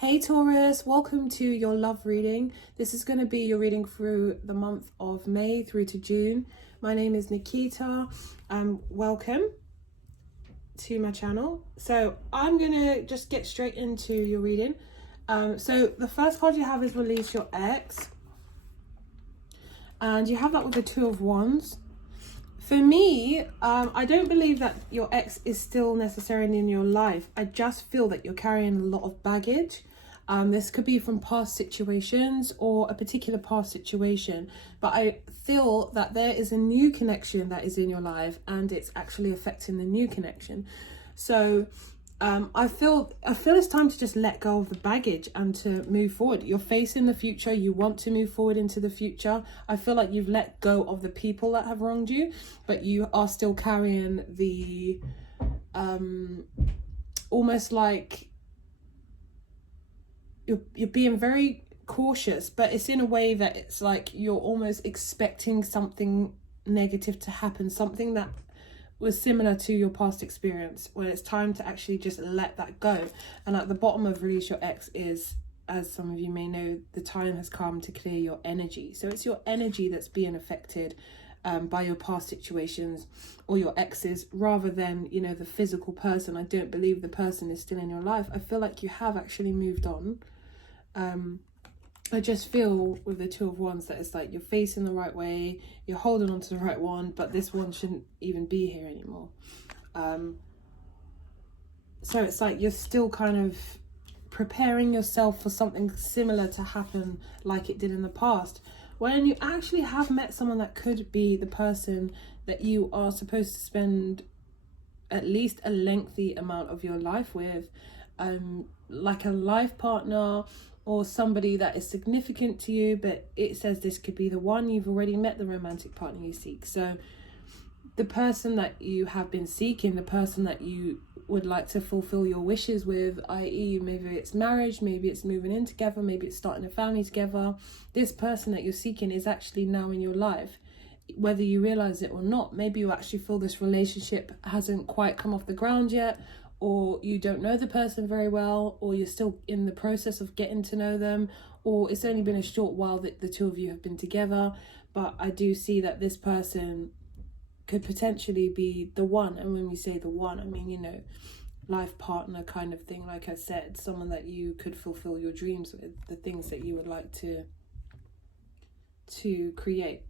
Hey Taurus, welcome to your love reading. This is going to be your reading through the month of May through to June. My name is Nikita. Welcome to my channel. So I'm going to just get straight into your reading. So the first card you have is Release Your Ex. And you have that with the Two of Wands. For me, I don't believe that your ex is still necessarily in your life. I just feel that you're carrying a lot of baggage. This could be from past situations or a particular past situation. But I feel that there is a new connection that is in your life and it's actually affecting the new connection. So I feel it's time to just let go of the baggage and to move forward. You're facing the future. You want to move forward into the future. I feel like you've let go of the people that have wronged you, but you are still carrying the almost like you're being very cautious, but it's in a way that it's like you're almost expecting something negative to happen, something that was similar to your past experience, when it's time to actually just let that go. And at the bottom of Release Your Ex is, as some of you may know, the time has come to clear your energy. So it's your energy that's being affected by your past situations or your exes, rather than, you know, the physical person. I don't believe the person is still in your life. I feel like you have actually moved on. I just feel with the Two of Wands that it's like you're facing the right way, you're holding on to the right one, but this one shouldn't even be here anymore. So it's like you're still kind of preparing yourself for something similar to happen like it did in the past, when you actually have met someone that could be the person that you are supposed to spend at least a lengthy amount of your life with, like a life partner or somebody that is significant to you. But it says this could be the one. You've already met the romantic partner you seek. So the person that you have been seeking, the person that you would like to fulfill your wishes with, i.e. maybe it's marriage, maybe it's moving in together, maybe it's starting a family together. This person that you're seeking is actually now in your life, whether you realize it or not. Maybe you actually feel this relationship hasn't quite come off the ground yet, or you don't know the person very well, or you're still in the process of getting to know them, or it's only been a short while that the two of you have been together. But I do see that this person could potentially be the one. And when we say the one, I mean, you know, life partner kind of thing. Like I said, someone that you could fulfill your dreams with, the things that you would like to create.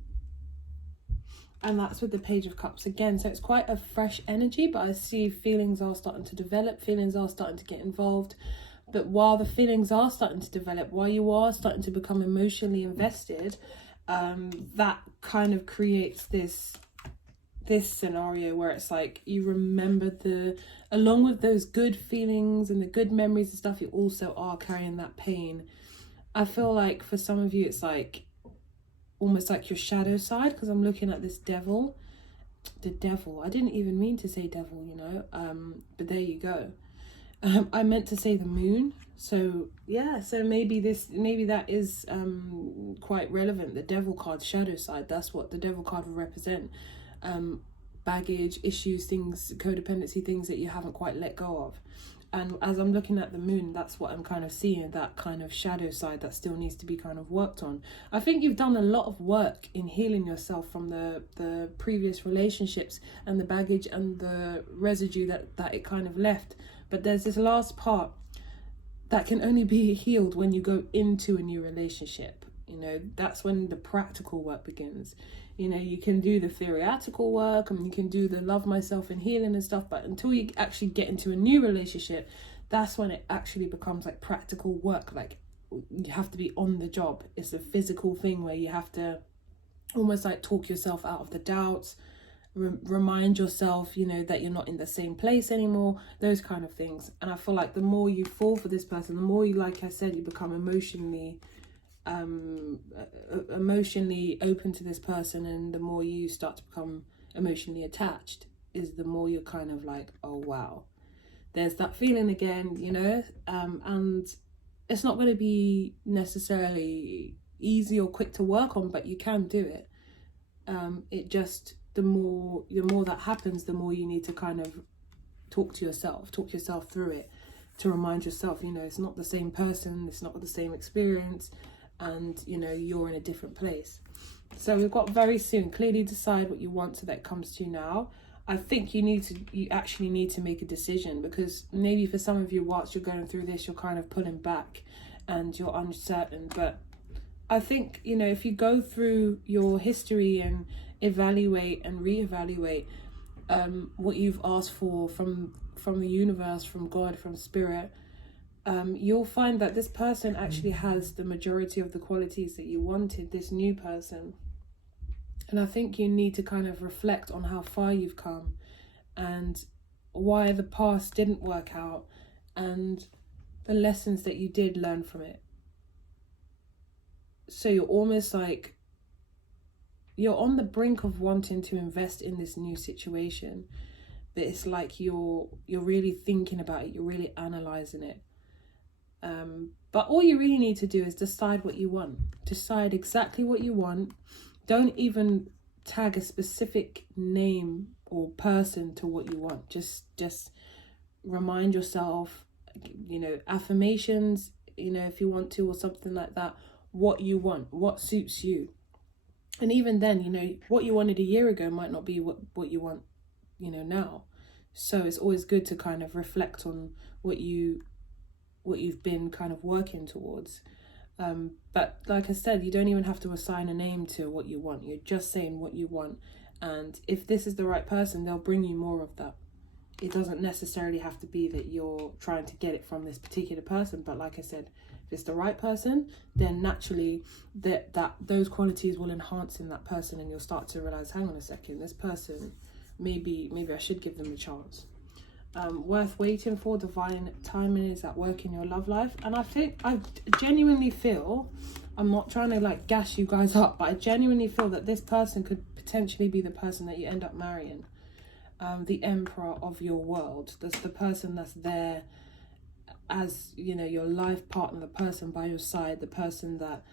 And that's with the Page of Cups again. So it's quite a fresh energy, but I see feelings are starting to develop, feelings are starting to get involved. But while the feelings are starting to develop, while you are starting to become emotionally invested, that kind of creates this scenario where it's like you remember along with those good feelings and the good memories and stuff, you also are carrying that pain. I feel like for some of you it's like almost like your shadow side, because I'm looking at this devil. The devil, I didn't even mean to say devil, you know, but there you go. I meant to say the moon. So yeah, so maybe that is quite relevant. The devil card, shadow side, that's what the devil card will represent. Baggage, issues, things, codependency, things that you haven't quite let go of. And as I'm looking at the moon, that's what I'm kind of seeing, that kind of shadow side that still needs to be kind of worked on. I think you've done a lot of work in healing yourself from the previous relationships and the baggage and the residue that it kind of left. But there's this last part that can only be healed when you go into a new relationship. You know, that's when the practical work begins. You know, you can do the theoretical work and you can do the love myself and healing and stuff, but until you actually get into a new relationship, that's when it actually becomes like practical work. Like you have to be on the job. It's a physical thing where you have to almost like talk yourself out of the doubts, remind yourself, you know, that you're not in the same place anymore, those kind of things. And I feel like the more you fall for this person, the more you, like I said, you become emotionally open to this person, and the more you start to become emotionally attached, is the more you're kind of like, oh wow, there's that feeling again, you know. And it's not going to be necessarily easy or quick to work on, but you can do it. It just, the more that happens, the more you need to kind of talk yourself through it, to remind yourself, you know, it's not the same person, it's not the same experience, and, you know, you're in a different place. So we've got very soon. Clearly decide what you want so that it comes to you now. I think you actually need to make a decision, because maybe for some of you, whilst you're going through this, you're kind of pulling back and you're uncertain. But I think, you know, if you go through your history and evaluate and reevaluate what you've asked for from the universe, from God, from spirit, you'll find that this person actually has the majority of the qualities that you wanted, this new person. And I think you need to kind of reflect on how far you've come and why the past didn't work out and the lessons that you did learn from it. So you're almost like, you're on the brink of wanting to invest in this new situation, but it's like you're really thinking about it, you're really analysing it. But all you really need to do is decide what you want. Decide exactly what you want. Don't even tag a specific name or person to what you want. Just remind yourself, you know, affirmations, you know, if you want to, or something like that, what you want, what suits you. And even then, you know, what you wanted a year ago might not be what you want, you know, now. So it's always good to kind of reflect on what you've been kind of working towards. But like I said, you don't even have to assign a name to what you want. You're just saying what you want. And if this is the right person, they'll bring you more of that. It doesn't necessarily have to be that you're trying to get it from this particular person. But like I said, if it's the right person, then naturally that those qualities will enhance in that person, and you'll start to realize, hang on a second, this person, maybe I should give them a chance. Worth waiting for, divine timing is at work in your love life. And I genuinely feel, I'm not trying to like gas you guys up, but I genuinely feel that this person could potentially be the person that you end up marrying. The emperor of your world. That's the person that's there as, you know, your life partner, the person by your side, the person that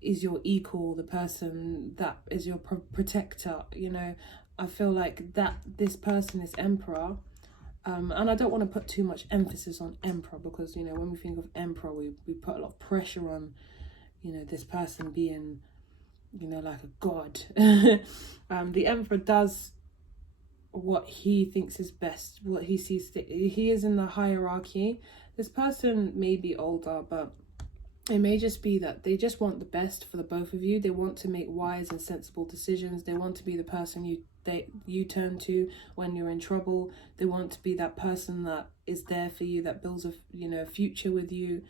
is your equal, the person that is your protector. You know, I feel like that this person is emperor. And I don't want to put too much emphasis on emperor, because, you know, when we think of emperor, we put a lot of pressure on, you know, this person being, you know, like a god. The emperor does what he thinks is best, what he sees he is in the hierarchy. This person may be older, but it may just be that they just want the best for the both of you. They want to make wise and sensible decisions. They want to be the person you turn to when you're in trouble. They want to be that person that is there for you, that builds a future with you,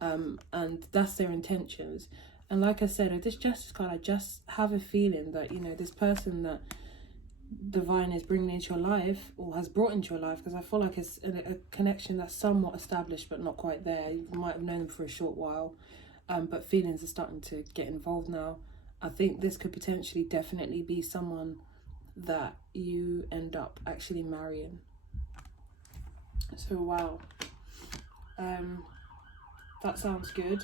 and that's their intentions. And like I said, I just have a feeling that, you know, this person that divine is bringing into your life, or has brought into your life, because I feel like it's a connection that's somewhat established but not quite there. You might have known them for a short while, but feelings are starting to get involved now. I think this could potentially definitely be someone that you end up actually marrying. So wow, that sounds good.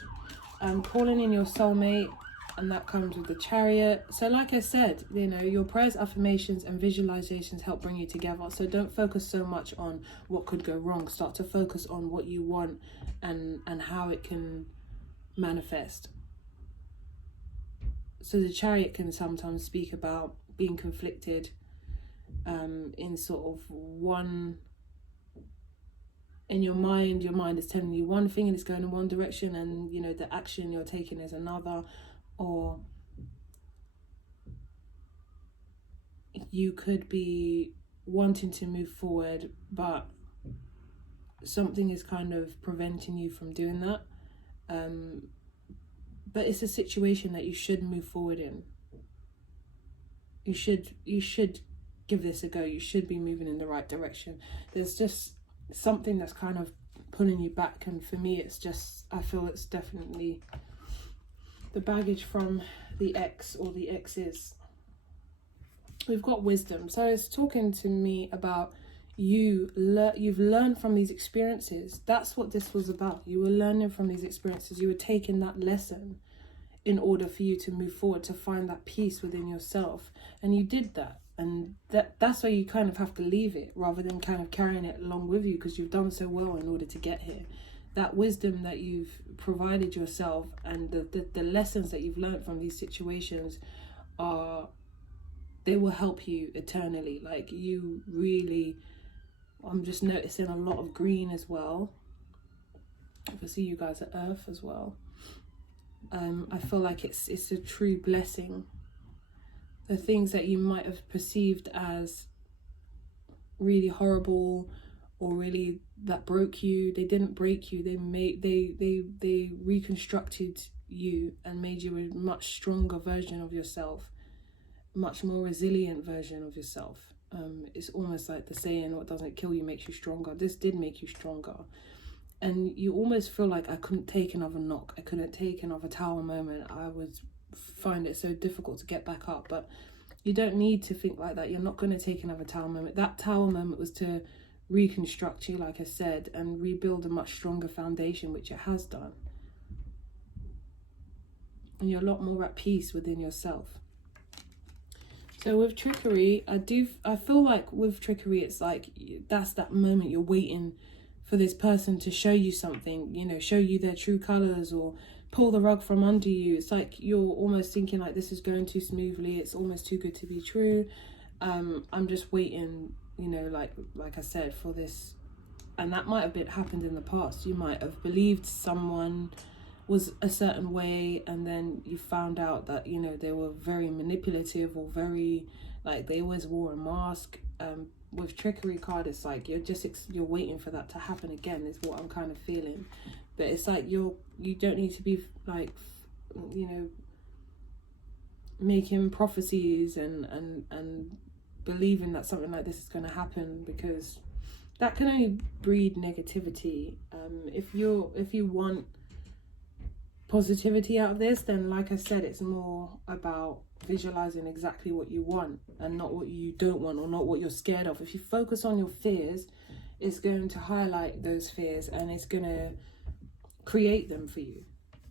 Calling in your soulmate, and that comes with the Chariot. So like I said, you know, your prayers, affirmations and visualizations help bring you together. So don't focus so much on what could go wrong. Start to focus on what you want and how it can manifest. So the Chariot can sometimes speak about being conflicted in sort of one, in your mind is telling you one thing and it's going in one direction, and, you know, the action you're taking is another. Or you could be wanting to move forward, but something is kind of preventing you from doing that. But it's a situation that you should move forward in. You should give this a go. You should be moving in the right direction. There's just something that's kind of pulling you back, and for me I feel it's definitely the baggage from the ex or the exes. We've got wisdom. So it's talking to me about you've learned from these experiences. That's what this was about. You were learning from these experiences. You were taking that lesson in order for you to move forward, to find that peace within yourself. And you did that. And that's where you kind of have to leave it, rather than kind of carrying it along with you, because you've done so well in order to get here. That wisdom that you've provided yourself, and the lessons that you've learned from these situations they will help you eternally. Like, you really, I'm just noticing a lot of green as well. Obviously you guys are earth as well. I feel like it's a true blessing. The things that you might have perceived as really horrible, or really that broke you, they didn't break you. They reconstructed you and made you a much stronger version of yourself, much more resilient version of yourself. It's almost like the saying, what doesn't kill you makes you stronger. This did make you stronger. And you almost feel like, I couldn't take another knock, I couldn't take another tower moment, I would find it so difficult to get back up. But you don't need to think like that. You're not going to take another tower moment. That tower moment was to reconstruct you, like I said, and rebuild a much stronger foundation, which it has done. And you're a lot more at peace within yourself. So with trickery, I feel like with trickery, it's like, that's that moment you're waiting for this person to show you something, you know, show you their true colors, or pull the rug from under you. It's like you're almost thinking like, this is going too smoothly, it's almost too good to be true. I'm just waiting, you know, like I said, for this. And that might have happened in the past. You might have believed someone was a certain way, and then you found out that, you know, they were very manipulative, or very, like, they always wore a mask. With trickery card, it's like you're waiting for that to happen again, is what I'm kind of feeling. But it's like you don't need to be like, you know, making prophecies and believing that something like this is going to happen, because that can only breed negativity. If you want positivity out of this, then like I said, it's more about visualizing exactly what you want, and not what you don't want, or not what you're scared of. If you focus on your fears, it's going to highlight those fears, and it's going to create them for you.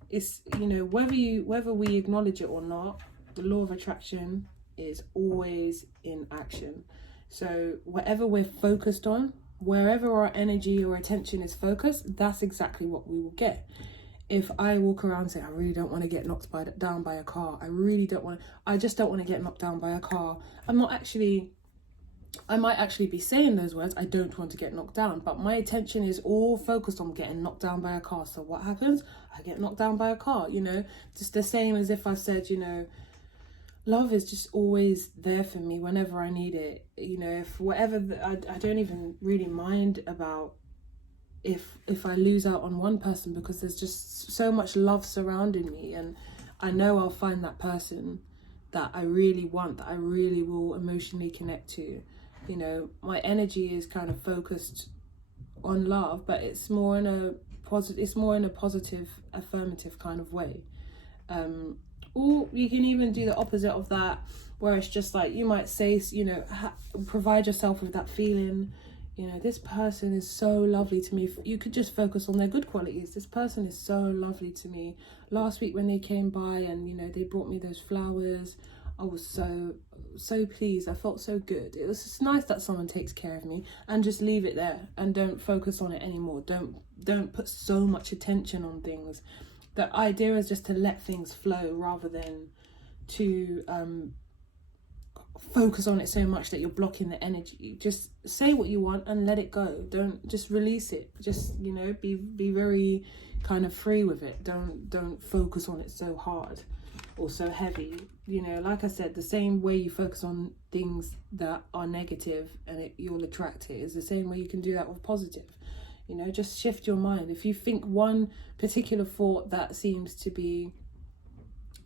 It's, you know, whether we acknowledge it or not, the law of attraction is always in action. So whatever we're focused on, wherever our energy or attention is focused, that's exactly what we will get. If I walk around saying, I really don't want to get knocked down by a car, I just don't want to get knocked down by a car, I might actually be saying those words, I don't want to get knocked down, but my attention is all focused on getting knocked down by a car. So what happens? I get knocked down by a car, you know. Just the same as if I said, you know, love is just always there for me whenever I need it. You know, if whatever, I don't even really mind about if I lose out on one person, because there's just so much love surrounding me, and I know I'll find that person that I really want, that I really will emotionally connect to. You know, my energy is kind of focused on love, but it's more in a positive, affirmative kind of way. Or you can even do the opposite of that, where it's just like, you might say, you know, provide yourself with that feeling, you know, this person is so lovely to me. You could just focus on their good qualities. This person is so lovely to me. Last week when they came by and, you know, they brought me those flowers, I was so pleased. I felt so good. It was just nice that someone takes care of me, and just leave it there and don't focus on it anymore. Don't put so much attention on things. The idea is just to let things flow, rather than to focus on it so much that you're blocking the energy. Just say what you want and let it go. Don't just release it. Just, you know, be very kind of free with it. Don't focus on it so hard or so heavy. You know, like I said, the same way you focus on things that are negative and you'll attract it, is the same way you can do that with positive. You know, just shift your mind. If you think one particular thought that seems to be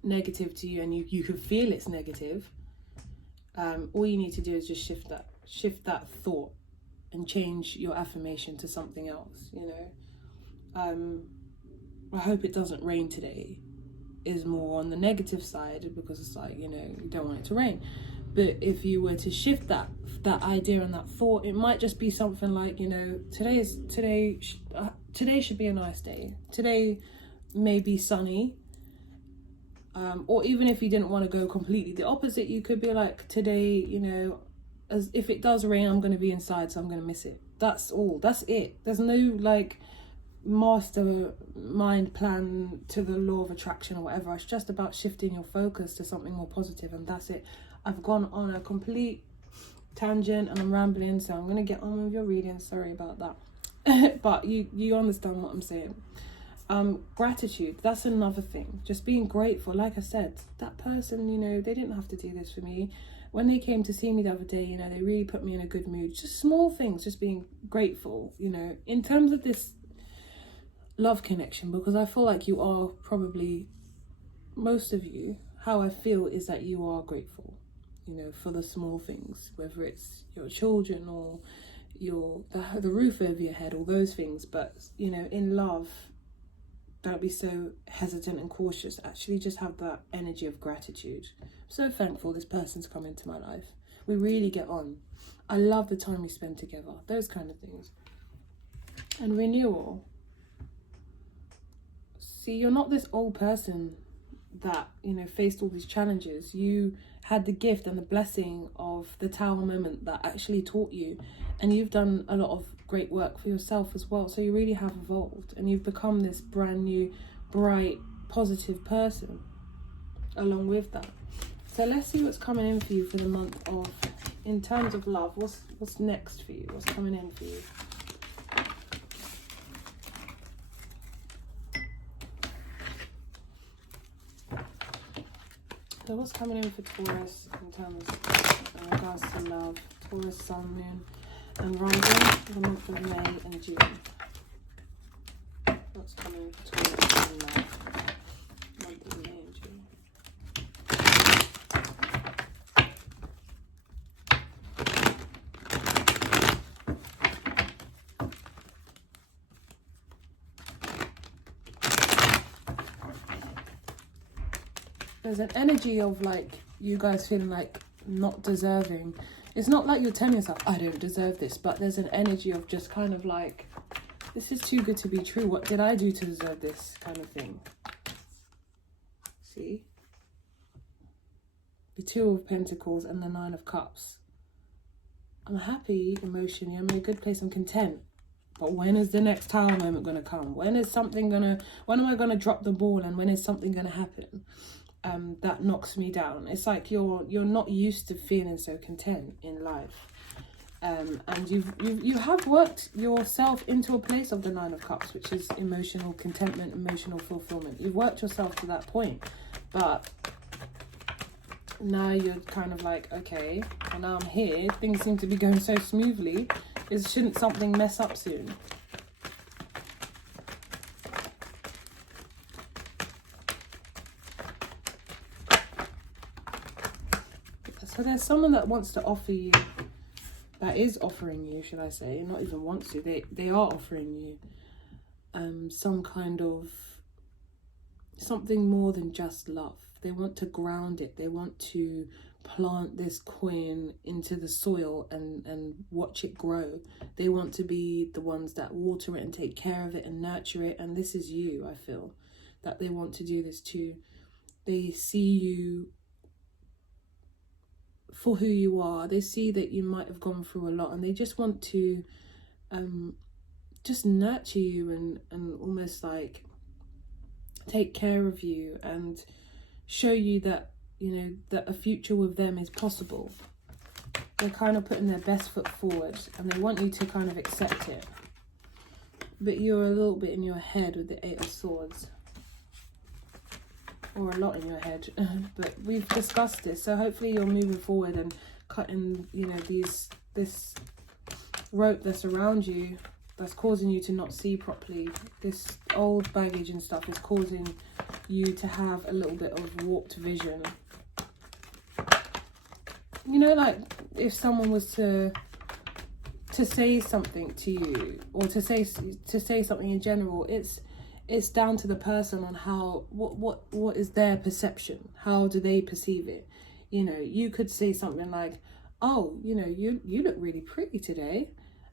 negative to you, and you can feel it's negative, all you need to do is just shift that thought and change your affirmation to something else. You know, I hope it doesn't rain today is more on the negative side, because it's like, you know, you don't want it to rain. But if you were to shift that idea and that thought, it might just be something like, you know, today should be a nice day. Today may be sunny. Or even if you didn't want to go completely the opposite, you could be like, today, you know, as if it does rain, I'm going to be inside, so I'm going to miss it. That's all. That's it. There's no like mastermind plan to the law of attraction or whatever. It's just about shifting your focus to something more positive, and that's it. I've gone on a complete tangent and I'm rambling, so I'm going to get on with your reading. Sorry about that. But you understand what I'm saying. Gratitude, that's another thing. Just being grateful. Like I said, that person, you know, they didn't have to do this for me. When they came to see me the other day, you know, they really put me in a good mood. Just small things, just being grateful, you know, in terms of this love connection, because I feel like you are probably, most of you, how I feel is that you are grateful, you know, for the small things, whether it's your children or the roof over your head, all those things. But, you know, in love, don't be so hesitant and cautious. Actually just have that energy of gratitude. I'm so thankful this person's come into my life. We really get on. I love the time we spend together. Those kind of things. And renewal. See, you're not this old person that, you know, faced all these challenges. You had the gift and the blessing of the Tower moment that actually taught you, and you've done a lot of great work for yourself as well. So you really have evolved, and you've become this brand new, bright, positive person along with that. So let's see what's coming in for you for the month of, in terms of love. What's next for you? What's coming in for you? So what's coming in for Taurus in terms in regards to love? Taurus, Sun, Moon and Rising for the month of May and June. What's coming in for Taurus and love? Month of May and June. There's an energy of like you guys feeling like not deserving. It's not like you're telling yourself, I don't deserve this, but there's an energy of just kind of like, this is too good to be true. What did I do to deserve this kind of thing? See? The Two of Pentacles and the Nine of Cups. I'm happy emotionally. I'm in a good place. I'm content. But when is the next Tower moment going to come? When am I going to drop the ball, and when is something going to happen? That knocks me down. It's like you're not used to feeling so content in life, and you have worked yourself into a place of the Nine of Cups, which is emotional contentment, emotional fulfillment. You've worked yourself to that point, but now you're kind of like, okay, well, now I'm here, things seem to be going so smoothly, shouldn't something mess up soon? So there's someone that wants to offer you, that is offering you, should I say, not even wants to, they are offering you some kind of, something more than just love. They want to ground it. They want to plant this coin into the soil and watch it grow. They want to be the ones that water it and take care of it and nurture it. And this is you, I feel, that they want to do this too. They see you for who you are. They see that you might have gone through a lot, and they just want to just nurture you and almost like take care of you and show you that, you know, that a future with them is possible. They're kind of putting their best foot forward, and they want you to kind of accept it. But you're a little bit in your head with the Eight of Swords, or a lot in your head. But we've discussed this, so hopefully you're moving forward and cutting, you know, this rope that's around you, that's causing you to not see properly. This old baggage and stuff is causing you to have a little bit of warped vision. You know, like if someone was to say something to you, or to say something in general, it's down to the person on how, what is their perception, how do they perceive it. You know, you could say something like, oh, you know, you look really pretty today,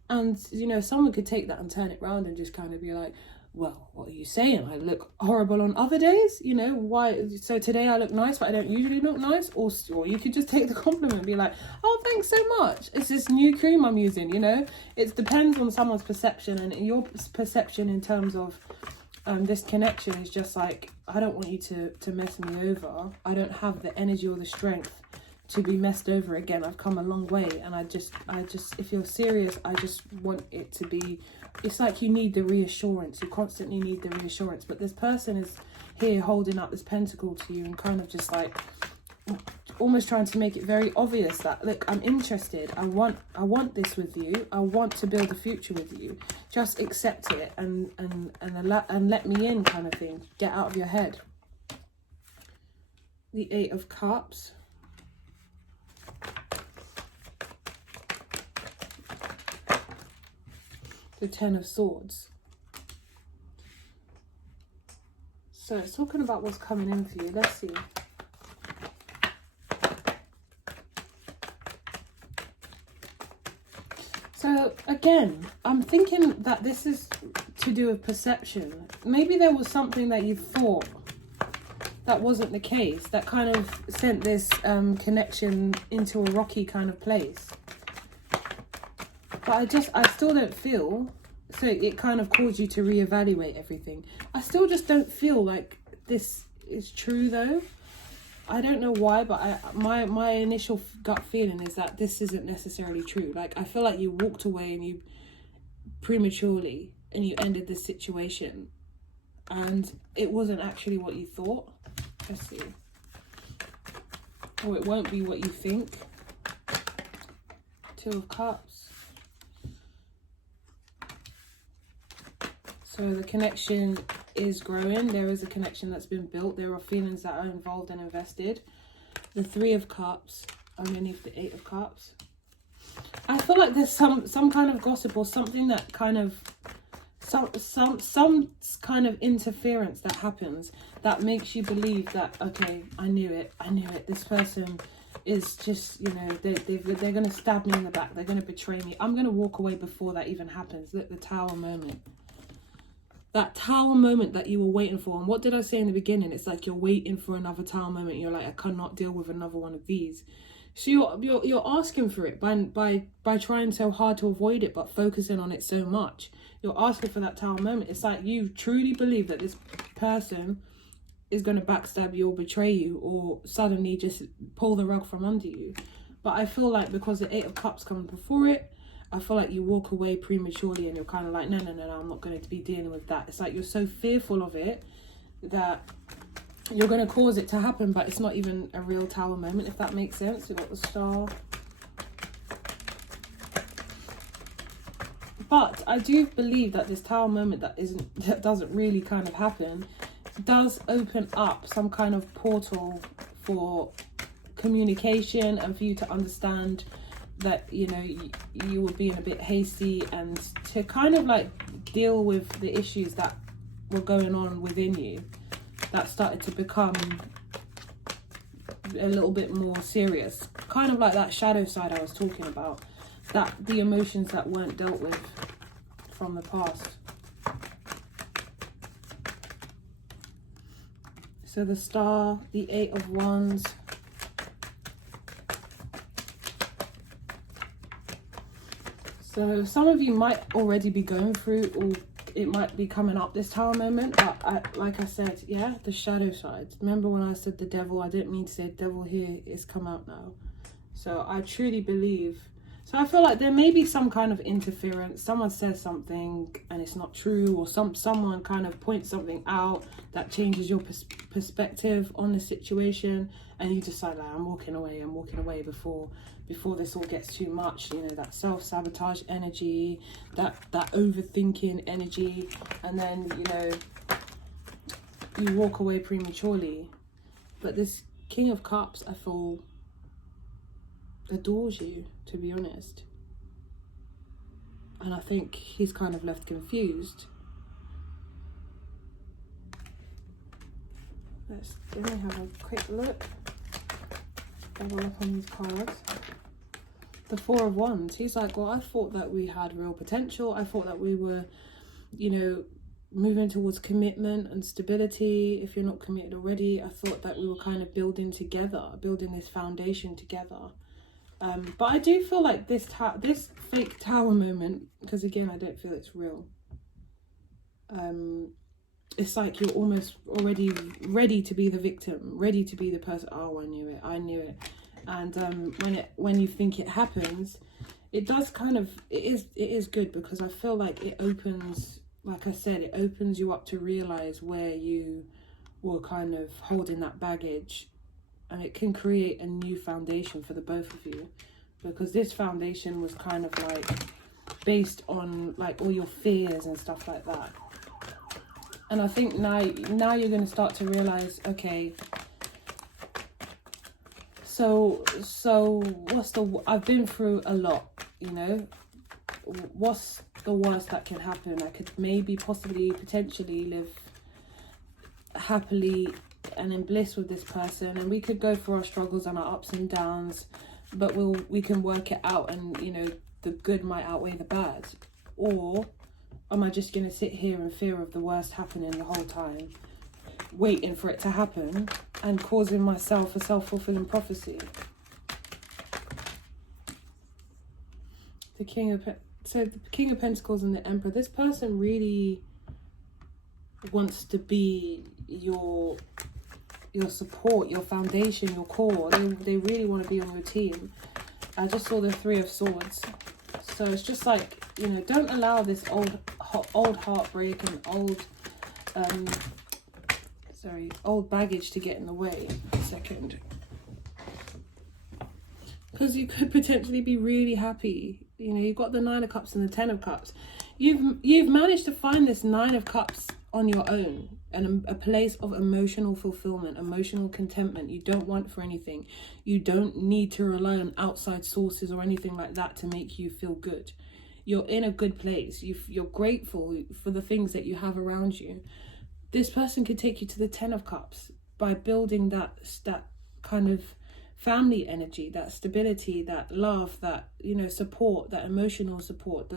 and you know, someone could take that and turn it around and just kind of be like, well, what are you saying? I look horrible on other days, you know, why? So today I look nice, but I don't usually look nice. Or you could just take the compliment and be like, oh, thanks so much. It's this new cream I'm using, you know. It depends on someone's perception, and your perception in terms of this connection is just like, I don't want you to mess me over. I don't have the energy or the strength to be messed over again. I've come a long way, and I just if you're serious, I just want it to be, it's like you need the reassurance. You constantly need the reassurance, but this person is here holding up this pentacle to you and kind of just like almost trying to make it very obvious that, look, I'm interested, I want this with you, I want to build a future with you, just accept it and let me in, kind of thing. Get out of your head. The Eight of Cups. The Ten of Swords. So it's talking about what's coming in for you. Let's see. So again, I'm thinking that this is to do with perception. Maybe there was something that you thought that wasn't the case, that kind of sent this connection into a rocky kind of place. But I still don't feel, so it kind of caused you to reevaluate everything. I still just don't feel like this is true though. I don't know why, but my initial gut feeling is that this isn't necessarily true. Like, I feel like you walked away and you prematurely and you ended this situation and it wasn't actually what you thought. Let's see. Or it won't be what you think. Two of Cups. So the connection is growing. There is a connection that's been built. There are feelings that are involved and invested. The Three of Cups underneath the Eight of Cups. I feel like there's some kind of gossip or something that kind of some kind of interference that happens that makes you believe that, okay, I knew it. This person is just, you know, they're going to stab me in the back. They're going to betray me. I'm going to walk away before that even happens. Look, the Tower moment. That Tower moment that you were waiting for. And what did I say in the beginning? It's like you're waiting for another Tower moment. You're like, I cannot deal with another one of these. So you're asking for it by trying so hard to avoid it, but focusing on it so much. You're asking for that Tower moment. It's like you truly believe that this person is going to backstab you or betray you or suddenly just pull the rug from under you. But I feel like because the Eight of Cups comes before it, I feel like you walk away prematurely and you're kind of like, no, I'm not going to be dealing with that. It's like you're so fearful of it that you're going to cause it to happen, but it's not even a real Tower moment, if that makes sense. We've got the Star. But I do believe that this Tower moment that doesn't really kind of happen does open up some kind of portal for communication and for you to understand that, you know, you were being a bit hasty and to kind of like deal with the issues that were going on within you that started to become a little bit more serious, kind of like that shadow side I was talking about, that the emotions that weren't dealt with from the past. So the Star, the Eight of Wands, so some of you might already be going through, or it might be coming up, this Tower moment, but like I said, yeah, the shadow side. Remember when I said the Devil? I didn't mean to say Devil here. It's come out now. So I truly believe, so I feel like there may be some kind of interference. Someone says something and it's not true, or someone kind of points something out that changes your perspective on the situation, and you decide, like, I'm walking away before this all gets too much. You know, that self-sabotage energy, that overthinking energy, and then, you know, you walk away prematurely. But this King of Cups, I feel, adores you, to be honest. And I think he's kind of left confused. Let me have a quick look. Double up on these cards. The Four of Wands. He's like, well, I thought that we had real potential. I thought that we were, you know, moving towards commitment and stability. If you're not committed already, I thought that we were kind of building together, building this foundation together. But I do feel like this fake tower moment, because again, I don't feel it's real. It's like you're almost already ready to be the victim, ready to be the person. Oh, I knew it. And when you think it happens, it does kind of, it is good, because I feel like it opens, like I said, it opens you up to realize where you were kind of holding that baggage, and it can create a new foundation for the both of you, because this foundation was kind of like based on like all your fears and stuff like that. And I think now you're going to start to realize, okay, so I've been through a lot, you know. What's the worst that can happen? I could maybe, possibly, potentially live happily and in bliss with this person, and we could go through our struggles and our ups and downs, but we can work it out, and you know, the good might outweigh the bad. Or am I just going to sit here in fear of the worst happening the whole time, waiting for it to happen and causing myself a self-fulfilling prophecy? The King of Pentacles and the Emperor. This person really wants to be your support, your foundation, your core. They really want to be on your team. I just saw the Three of Swords. So it's just like, you know, don't allow this old heartbreak and old baggage to get in the way. A second. Because you could potentially be really happy. You know, you've got the Nine of Cups and the Ten of Cups. You've managed to find this Nine of Cups on your own, and a place of emotional fulfillment, emotional contentment. You don't want for anything. You don't need to rely on outside sources or anything like that to make you feel good. You're in a good place. You're grateful for the things that you have around you. This person could take you to the Ten of Cups by building that kind of family energy, that stability, that love, that, you know, support, that emotional support,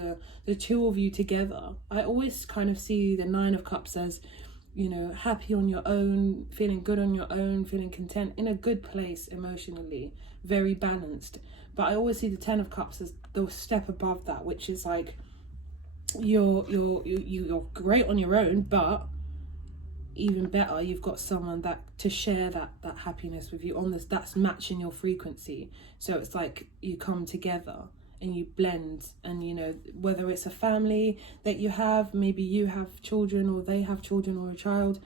the two of you together. I always kind of see the Nine of Cups as, you know, happy on your own, feeling good on your own, feeling content, in a good place emotionally, very balanced. But I always see the Ten of Cups as the step above that, which is like you're great on your own, but even better, you've got someone that to share that happiness with you on this, that's matching your frequency. So it's like you come together and you blend, and you know, whether it's a family that you have, maybe you have children or they have children or a child,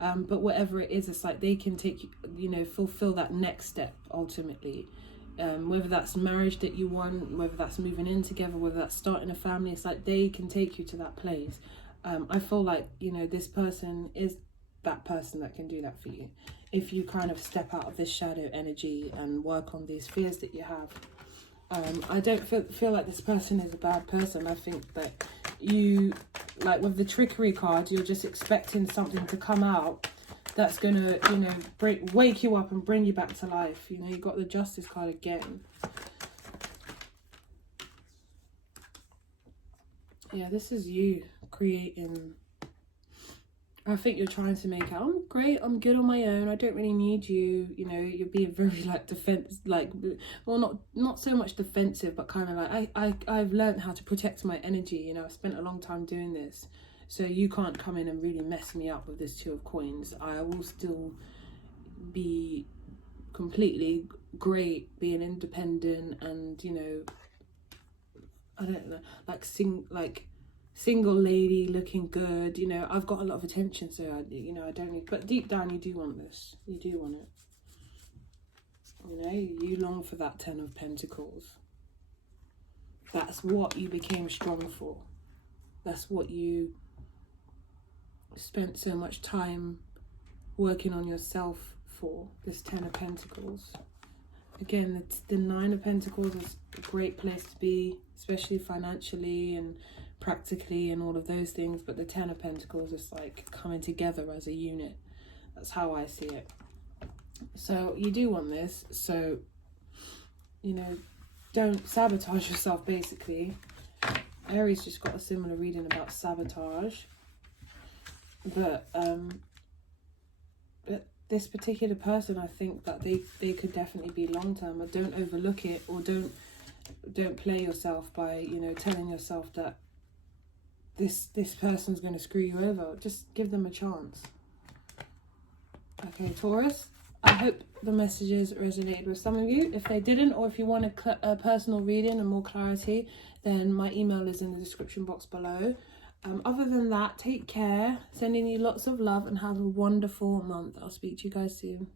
but whatever it is, it's like they can take, you know, fulfill that next step ultimately. Whether that's marriage that you want, whether that's moving in together, whether that's starting a family, it's like they can take you to that place. I feel like, you know, this person is that person that can do that for you if you kind of step out of this shadow energy and work on these fears that you have. I don't feel like this person is a bad person. I think that you, like with the trickery card, you're just expecting something to come out that's gonna, you know, wake you up and bring you back to life. You know, you got the Justice card again. Yeah, this is you creating. I think you're trying to make out, I'm great, I'm good on my own, I don't really need you. You know, you're being very like well, not so much defensive, but kind of like I've learned how to protect my energy. You know, I've spent a long time doing this, so you can't come in and really mess me up with this Two of Coins. I will still be completely great, being independent, and you know, I don't know, like single lady looking good. You know, I've got a lot of attention, so I don't need, but deep down you do want this, you do want it. You know, you long for that Ten of Pentacles. That's what you became strong for. That's what you spent so much time working on yourself for, this Ten of Pentacles. Again, the Nine of Pentacles is a great place to be, especially financially and practically and all of those things, but the Ten of Pentacles is like coming together as a unit. That's how I see it. So you do want this, so you know, don't sabotage yourself basically. Aries just got a similar reading about sabotage. But this particular person, I think that they could definitely be long-term. But don't overlook it, or don't play yourself by, you know, telling yourself that this person's going to screw you over. Just give them a chance. Okay, Taurus, I hope the messages resonated with some of you. If they didn't, or if you want a personal reading and more clarity, then my email is in the description box below. Other than that, take care. Sending you lots of love and have a wonderful month. I'll speak to you guys soon.